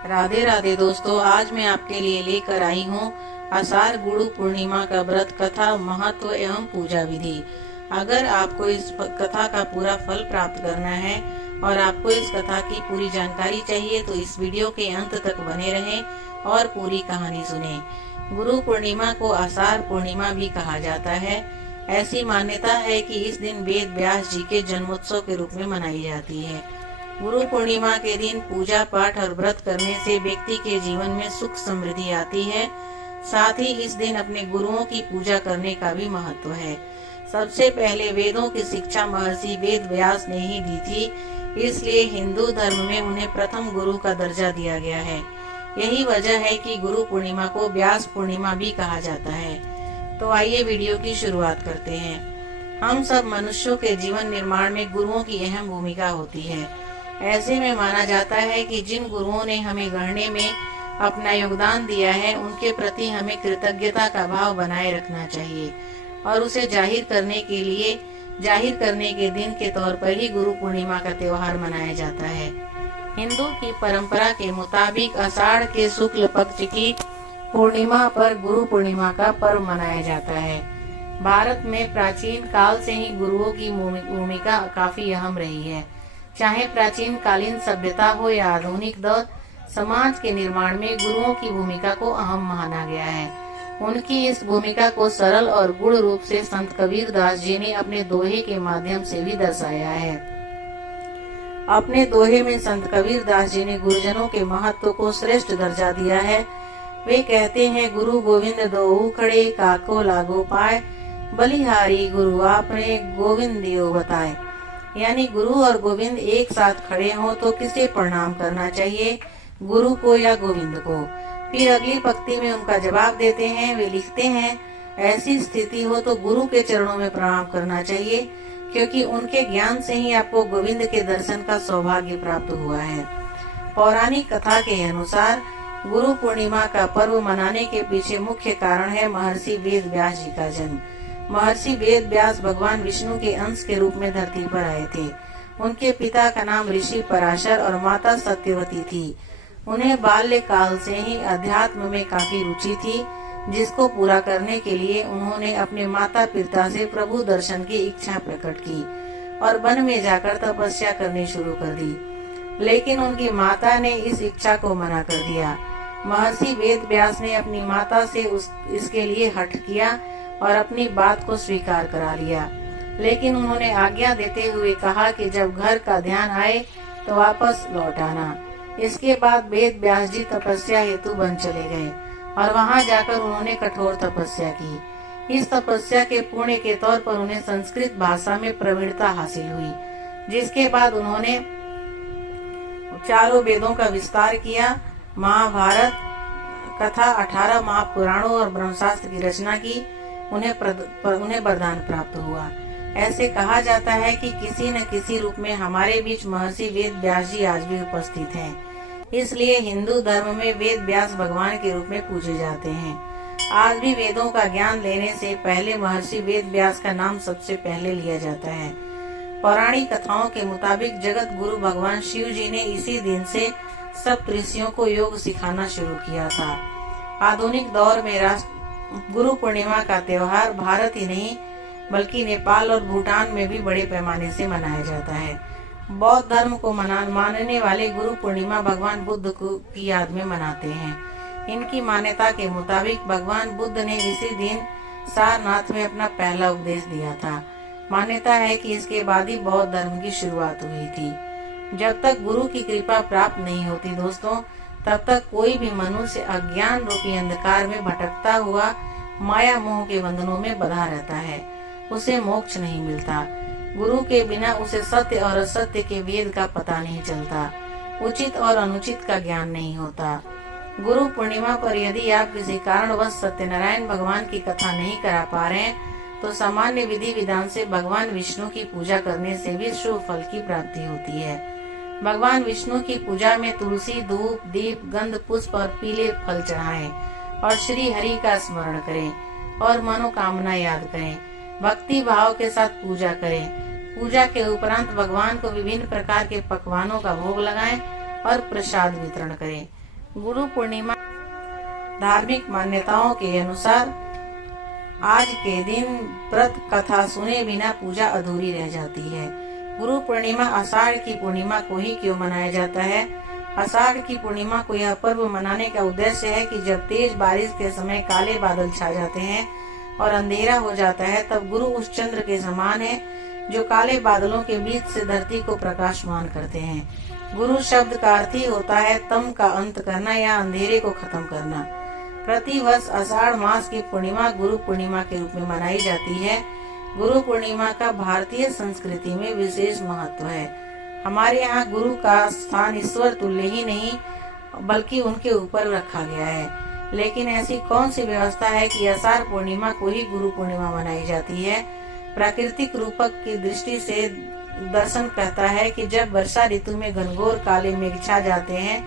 राधे राधे दोस्तों, आज मैं आपके लिए लेकर आई हूँ आषाढ़ गुरु पूर्णिमा का व्रत कथा, महत्व एवं पूजा विधि। अगर आपको इस कथा का पूरा फल प्राप्त करना है और आपको इस कथा की पूरी जानकारी चाहिए तो इस वीडियो के अंत तक बने रहें और पूरी कहानी सुने। गुरु पूर्णिमा को आषाढ़ पूर्णिमा भी कहा जाता है। ऐसी मान्यता है कि इस दिन वेद व्यास जी के जन्मोत्सव के रूप में मनाई जाती है। गुरु पूर्णिमा के दिन पूजा पाठ और व्रत करने से व्यक्ति के जीवन में सुख समृद्धि आती है। साथ ही इस दिन अपने गुरुओं की पूजा करने का भी महत्व है। सबसे पहले वेदों की शिक्षा महर्षि वेद व्यास ने ही दी थी, इसलिए हिंदू धर्म में उन्हें प्रथम गुरु का दर्जा दिया गया है। यही वजह है कि गुरु पूर्णिमा को व्यास पूर्णिमा भी कहा जाता है। तो आइए वीडियो की शुरुआत करते हैं। हम सब मनुष्यों के जीवन निर्माण में गुरुओं की अहम भूमिका होती है। ऐसे में माना जाता है कि जिन गुरुओं ने हमें गढ़ने में अपना योगदान दिया है, उनके प्रति हमें कृतज्ञता का भाव बनाए रखना चाहिए और उसे जाहिर करने के दिन के तौर पर ही गुरु पूर्णिमा का त्योहार मनाया जाता है। हिंदू की परंपरा के मुताबिक आषाढ़ के शुक्ल पक्ष की पूर्णिमा पर गुरु पूर्णिमा का पर्व मनाया जाता है। भारत में प्राचीन काल से ही गुरुओं की भूमिका काफी अहम रही है। चाहे प्राचीन कालीन सभ्यता हो या आधुनिक दौर, समाज के निर्माण में गुरुओं की भूमिका को अहम माना गया है। उनकी इस भूमिका को सरल और गुण रूप से संत कबीर दास जी ने अपने दोहे के माध्यम से भी दर्शाया है। अपने दोहे में संत कबीर दास जी ने गुरुजनों के महत्व को श्रेष्ठ दर्जा दिया है। वे कहते हैं, गुरु गोविंद दोऊ खड़े, काको लागो पाए, बलिहारी गुरु आपने गोविंद दियो बताए। यानी गुरु और गोविंद एक साथ खड़े हों तो किसे प्रणाम करना चाहिए, गुरु को या गोविंद को। फिर अगली पंक्ति में उनका जवाब देते हैं। वे लिखते हैं, ऐसी स्थिति हो तो गुरु के चरणों में प्रणाम करना चाहिए, क्योंकि उनके ज्ञान से ही आपको गोविंद के दर्शन का सौभाग्य प्राप्त हुआ है। पौराणिक कथा के अनुसार गुरु पूर्णिमा का पर्व मनाने के पीछे मुख्य कारण है महर्षि वेद व्यास जी का जन्म। महर्षि वेद व्यास भगवान विष्णु के अंश के रूप में धरती पर आए थे। उनके पिता का नाम ऋषि पराशर और माता सत्यवती थी। उन्हें बाल्यकाल से ही अध्यात्म में काफी रुचि थी, जिसको पूरा करने के लिए उन्होंने अपने माता पिता से प्रभु दर्शन की इच्छा प्रकट की और वन में जाकर तपस्या करनी शुरू कर दी। लेकिन उनकी माता ने इस इच्छा को मना कर दिया। महर्षि वेद व्यास ने अपनी माता से इसके लिए हठ किया और अपनी बात को स्वीकार करा लिया। लेकिन उन्होंने आज्ञा देते हुए कहा कि जब घर का ध्यान आए तो वापस लौट आना। इसके बाद वेद व्यास जी तपस्या हेतु वन चले गए और वहां जाकर उन्होंने कठोर तपस्या की। इस तपस्या के पुण्य के तौर पर उन्हें संस्कृत भाषा में प्रवीणता हासिल हुई, जिसके बाद उन्होंने चारों वेदों का विस्तार किया, महाभारत कथा, 18 महापुराणों और ब्रह्मशास्त्र की रचना की। उन्हें वरदान प्राप्त हुआ। ऐसे कहा जाता है कि किसी न किसी रूप में हमारे बीच महर्षि वेद व्यास जी आज भी उपस्थित हैं। इसलिए हिंदू धर्म में वेद व्यास भगवान के रूप में पूजे जाते हैं। आज भी वेदों का ज्ञान लेने से पहले महर्षि वेद व्यास का नाम सबसे पहले लिया जाता है। पौराणिक कथाओं के मुताबिक जगत गुरु भगवान शिव जी ने इसी दिन से सब ऋषियों को योग सिखाना शुरू किया था। आधुनिक दौर में गुरु पूर्णिमा का त्योहार भारत ही नहीं बल्कि नेपाल और भूटान में भी बड़े पैमाने से मनाया जाता है। बौद्ध धर्म को मानने वाले गुरु पूर्णिमा भगवान बुद्ध की याद में मनाते हैं। इनकी मान्यता के मुताबिक भगवान बुद्ध ने इसी दिन सारनाथ में अपना पहला उपदेश दिया था। मान्यता है कि इसके बाद ही बौद्ध धर्म की शुरुआत हुई थी। जब तक गुरु की कृपा प्राप्त नहीं होती दोस्तों, तब तक कोई भी मनुष्य अज्ञान रूपी अंधकार में भटकता हुआ माया मोह के बंधनों में बंधा रहता है। उसे मोक्ष नहीं मिलता। गुरु के बिना उसे सत्य और असत्य के वेद का पता नहीं चलता, उचित और अनुचित का ज्ञान नहीं होता। गुरु पूर्णिमा पर यदि आप किसी कारणवश सत्यनारायण भगवान की कथा नहीं करा पा रहे हैं, तो सामान्य विधि विधान से भगवान विष्णु की पूजा करने से भी शुभ फल की प्राप्ति होती है। भगवान विष्णु की पूजा में तुलसी, धूप, दीप, गंध, पुष्प और पीले फल चढ़ाएं और श्री हरि का स्मरण करें और मनोकामना याद करें। भक्ति भाव के साथ पूजा करें। पूजा के उपरांत भगवान को विभिन्न प्रकार के पकवानों का भोग लगाएं और प्रसाद वितरण करें। गुरु पूर्णिमा धार्मिक मान्यताओं के अनुसार आज के दिन व्रत कथा सुने बिना पूजा अधूरी रह जाती है। गुरु पूर्णिमा आषाढ़ की पूर्णिमा को ही क्यों मनाया जाता है? आषाढ़ की पूर्णिमा को यह पर्व मनाने का उद्देश्य है कि जब तेज बारिश के समय काले बादल छा जाते हैं और अंधेरा हो जाता है, तब गुरु उस चंद्र के समान है जो काले बादलों के बीच से धरती को प्रकाशमान करते हैं। गुरु शब्द का अर्थ ही होता है तम का अंत करना या अंधेरे को खत्म करना। प्रति वर्ष आषाढ़ मास की पूर्णिमा गुरु पूर्णिमा के रूप में मनाई जाती है। गुरु पूर्णिमा का भारतीय संस्कृति में विशेष महत्व है। हमारे यहाँ गुरु का स्थान ईश्वर तुल्य ही नहीं बल्कि उनके ऊपर रखा गया है। लेकिन ऐसी कौन सी व्यवस्था है कि आषाढ़ पूर्णिमा को ही गुरु पूर्णिमा मनाई जाती है? प्राकृतिक रूपक की दृष्टि से दर्शन कहता है कि जब वर्षा ऋतु में घनघोर काले मेघ छा जाते हैं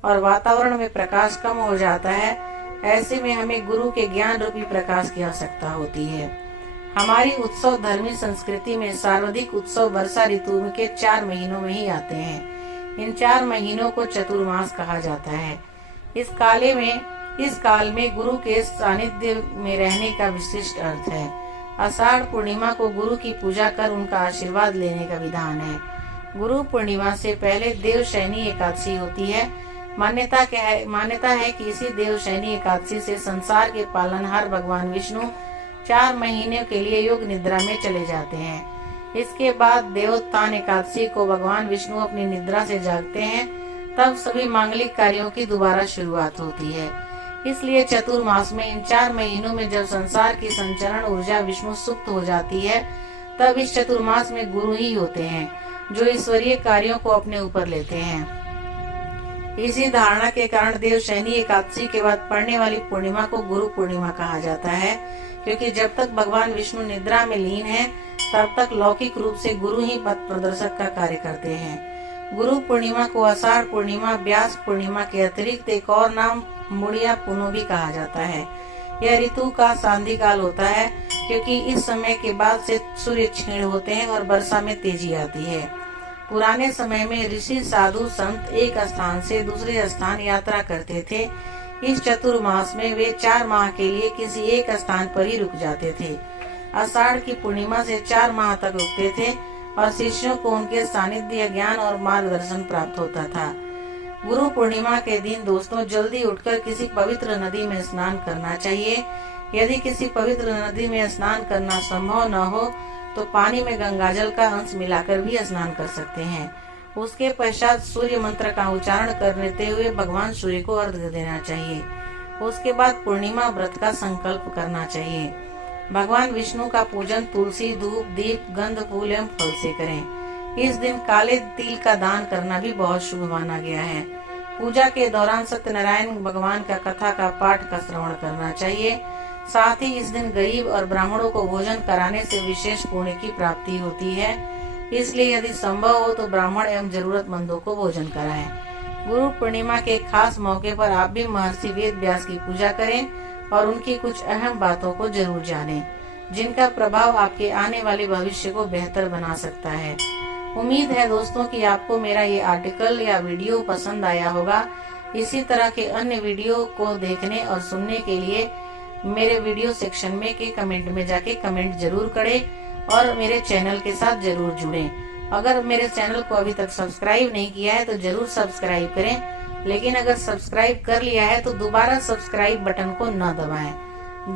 और वातावरण में प्रकाश कम हो जाता है, ऐसे में हमें गुरु के ज्ञान रूपी प्रकाश की आवश्यकता होती है। हमारी उत्सव धर्मी संस्कृति में सर्वाधिक उत्सव वर्षा ऋतु के 4 महीनों में ही आते हैं। इन 4 महीनों को चतुर्मास कहा जाता है। इस काल में गुरु के सानिध्य में रहने का विशिष्ट अर्थ है। आषाढ़ पूर्णिमा को गुरु की पूजा कर उनका आशीर्वाद लेने का विधान है। गुरु पूर्णिमा से पहले देवशयनी एकादशी होती है। मान्यता है कि इसी देवशयनी एकादशी से संसार के पालनहार भगवान विष्णु 4 महीने के लिए योग निद्रा में चले जाते हैं। इसके बाद देवोत्थान एकादशी को भगवान विष्णु अपनी निद्रा से जागते हैं, तब सभी मांगलिक कार्यों की दोबारा शुरुआत होती है। इसलिए चतुर्मास में इन 4 महीनों में जब संसार की संचरण ऊर्जा विष्णु सुप्त हो जाती है, तब इस चतुर्मास में गुरु ही होते हैं जो ईश्वरीय कार्यों को अपने ऊपर लेते हैं। इसी धारणा के कारण देवशयनी एकादशी के बाद पड़ने वाली पूर्णिमा को गुरु पूर्णिमा कहा जाता है, क्योंकि जब तक भगवान विष्णु निद्रा में लीन है, तब तक लौकिक रूप से गुरु ही पथ प्रदर्शक का कार्य करते हैं। गुरु पूर्णिमा को आषाढ़ पूर्णिमा, व्यास पूर्णिमा के अतिरिक्त एक और नाम मुड़िया पुनो भी कहा जाता है। यह ऋतु का सांधि काल होता है, क्योंकि इस समय के बाद से सूर्य क्षीण होते हैं और वर्षा में तेजी आती है। पुराने समय में ऋषि साधु संत एक स्थान से दूसरे स्थान यात्रा करते थे। इस चतुर्मास में वे 4 माह के लिए किसी एक स्थान पर ही रुक जाते थे। आषाढ़ की पूर्णिमा से 4 माह तक रुकते थे और शिष्यों को उनके सानिध्य, ज्ञान और मार्गदर्शन प्राप्त होता था। गुरु पूर्णिमा के दिन दोस्तों जल्दी उठकर किसी पवित्र नदी में स्नान करना चाहिए। यदि किसी पवित्र नदी में स्नान करना संभव न हो तो पानी में गंगाजल का अंश मिलाकर भी स्नान कर सकते हैं। उसके पश्चात सूर्य मंत्र का उच्चारण करते हुए भगवान सूर्य को अर्घ्य देना चाहिए। उसके बाद पूर्णिमा व्रत का संकल्प करना चाहिए। भगवान विष्णु का पूजन तुलसी, धूप, दीप, गंध, फूल एवं फल से करें। इस दिन काले तिल का दान करना भी बहुत शुभ माना गया है। पूजा के दौरान सत्यनारायण भगवान का कथा का पाठ का श्रवण करना चाहिए। साथ ही इस दिन गरीब और ब्राह्मणों को भोजन कराने से विशेष पुण्य की प्राप्ति होती है। इसलिए यदि संभव हो तो ब्राह्मण एवं जरूरतमंदों को भोजन कराएं। गुरु पूर्णिमा के खास मौके पर आप भी महर्षि वेद व्यास की पूजा करें और उनकी कुछ अहम बातों को जरूर जानें, जिनका प्रभाव आपके आने वाले भविष्य को बेहतर बना सकता है। उम्मीद है दोस्तों कि आपको मेरा ये आर्टिकल या वीडियो पसंद आया होगा। इसी तरह के अन्य वीडियो को देखने और सुनने के लिए मेरे वीडियो सेक्शन में के कमेंट में जाके कमेंट जरूर करें और मेरे चैनल के साथ जरूर जुड़ें। अगर मेरे चैनल को अभी तक सब्सक्राइब नहीं किया है तो जरूर सब्सक्राइब करें, लेकिन अगर सब्सक्राइब कर लिया है तो दोबारा सब्सक्राइब बटन को न दबाएं।